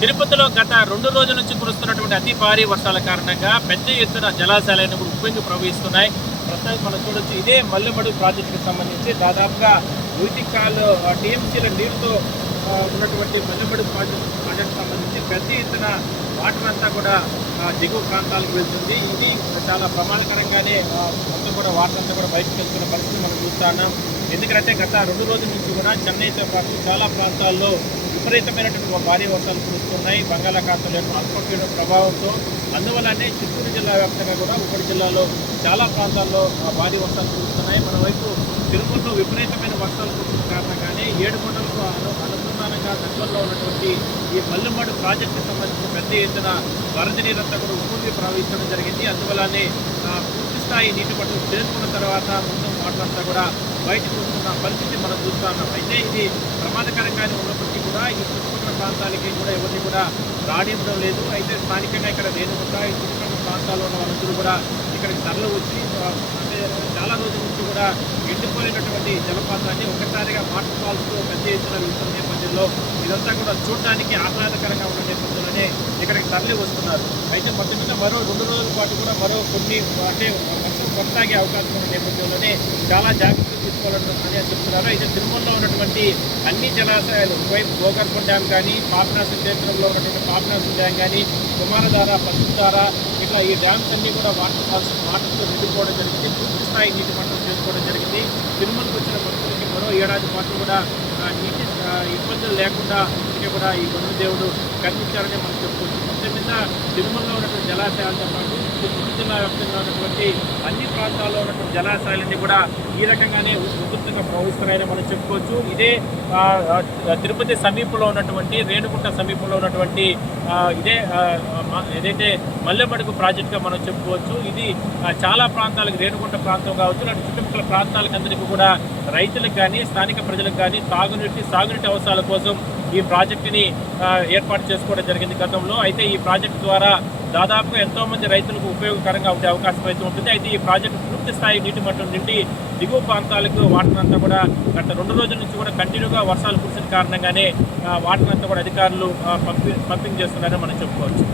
తిరుపతిలో గత రెండు రోజుల నుంచి కురుస్తున్నటువంటి అతి భారీ వర్షాల కారణంగా పెద్ద ఎత్తున జలాశయాలను కూడా ఉప్పొంగి ప్రవహిస్తున్నాయి. ప్రస్తుతానికి మనం చూడొచ్చు ఇదే మల్లెమడు ప్రాజెక్టుకి సంబంధించి దాదాపుగా ఊటికాలు టీఎంసీల నీరుతో ఉన్నటువంటి మల్లెమడు ప్రాజెక్ట్ ప్రాజెక్ట్ సంబంధించి పెద్ద ఎత్తున వాటర్ అంతా కూడా దిగువ ప్రాంతాలకు వెళ్తుంది. ఇది చాలా ప్రమాదకరంగానే మొత్తం కూడా వాటర్ అంతా కూడా బయటకు వెళ్తున్న పరిస్థితి మనం చూస్తున్నాం ఎందుకంటే గత రెండు రోజుల నుంచి కూడా చెన్నైతో పాటు చాలా ప్రాంతాల్లో విపరీతమైనటువంటి ఒక భారీ వర్షాలు కురుస్తున్నాయి. బంగాళాఖాతం యొక్క అల్పపీడన ప్రభావంతో అందువల్లనే చిత్తూరు జిల్లా వ్యాప్తంగా కూడా ఒకటి జిల్లాలో చాలా ప్రాంతాల్లో భారీ వర్షాలు కురుస్తున్నాయి. మన వైపు అనుసంధానంగా ఉన్నటువంటి ఈ మల్లెమాడు ప్రాజెక్టు సంబంధించిన పెద్ద ఎత్తున వరద నీరంతా కూడా ఉప్పొంగి ప్రవహించడం జరిగింది. అందువల్లనే పూర్తి స్థాయి నీటి పట్టు చేరుకున్న తర్వాత మొత్తం వాటర్ కూడా బయటకు వస్తున్న పరిస్థితి మనం చూస్తా ఉన్నాం. అయితే ఇది ప్రమాదకరంగానే ఉన్నప్పటికీ కూడా ఈ చుట్టుపక్కల ప్రాంతాలకి కూడా ఎవరిని కూడా రాణించడం లేదు. అయితే స్థానికంగా ఇక్కడ రేణుగుంట ఈ చుట్టుపక్కల ప్రాంతాల్లో ఉన్న వాళ్ళందరూ కూడా ఇక్కడికి తరలి వచ్చి అంటే చాలా రోజుల నుంచి కూడా ఎండిపోయినటువంటి జలపాతాన్ని ఒకసారిగా వాటర్ ఫాల్స్ పెద్ద ఎత్తున వెళ్తున్న నేపథ్యంలో ఇదంతా కూడా చూడడానికి ఆహ్లాదకరంగా ఉన్న నేపథ్యంలోనే ఇక్కడికి తరలి వస్తున్నారు. అయితే మొత్తం మీద మరో రెండు రోజుల పాటు కూడా మరో కొన్ని అంటే వర్షం కొనసాగే అవకాశం ఉన్న నేపథ్యంలోనే చాలా జాగ్రత్తలు తీసుకోవాలని అని చెప్తున్నారు. అయితే తిరుమలలో ఉన్నటువంటి అన్ని జలాశయాలు వైపు గోకర్పం డ్యామ్ కానీ పాపనాశం క్షేత్రంలో ఉన్నటువంటి పాపనాశం డ్యామ్ కానీ కుమారధార పసుపుధార ఇట్లా ఈ డ్యామ్స్ అన్నీ కూడా వాటర్ ఫాల్స్ వాటర్తో నిండిపోవడం జరిగింది. పూర్తి స్థాయి నీటి మట్టం చేసుకోవడం జరిగింది. తిరుమలకు వచ్చిన భక్తులకి మరో ఏడాది పాటు కూడా నీటి ఇబ్బందులు లేకుండా ఇంటికి కూడా ఈ గొడవ దేవుడు కనిపించారని మనం చెప్పుకోవచ్చు. మొత్తం మీద తిరుమలలో ఉన్నటువంటి జలాశయాలతో పాటు చిత్తూరు జిల్లా వ్యాప్తంగా ఉన్నటువంటి అన్ని ప్రాంతాల్లో ఉన్నటువంటి జలాశయాలన్నీ కూడా ఈ రకంగానే ఉధృతంగా ప్రవహిస్తున్నాయని మనం చెప్పుకోవచ్చు. ఇదే తిరుపతి సమీపంలో ఉన్నటువంటి రేణుగుంట సమీపంలో ఉన్నటువంటి ఇదే ఏదైతే మల్లెమడుగు ప్రాజెక్ట్గా మనం చెప్పుకోవచ్చు ఇది చాలా ప్రాంతాలకు రేణుగుంట ప్రాంతం కావచ్చు ఇలాంటి చుట్టుపక్కల ప్రాంతాలకు అందరికీ కూడా రైతులకు కానీ స్థానిక ప్రజలకు కానీ తాగునీటి సాగునీటి అవసరాల కోసం ఈ ప్రాజెక్టుని ఏర్పాటు చేసుకోవడం జరిగింది గతంలో. అయితే ఈ ప్రాజెక్టు ద్వారా దాదాపుగా ఎంతో మంది రైతులకు ఉపయోగకరంగా ఉండే అవకాశం అయితే ఉంటుంది. అయితే ఈ ప్రాజెక్టు పూర్తి స్థాయి నీటి మట్టం నుండి దిగువ ప్రాంతాలకు వాటర్ అంతా కూడా గత రెండు రోజుల నుంచి కూడా కంటిన్యూగా వర్షాలు కురిసిన కారణంగానే ఆ, వాటర్ అంతా కూడా అధికారులు పంపి పంపింగ్ చేస్తున్నారని మనం చెప్పుకోవచ్చు.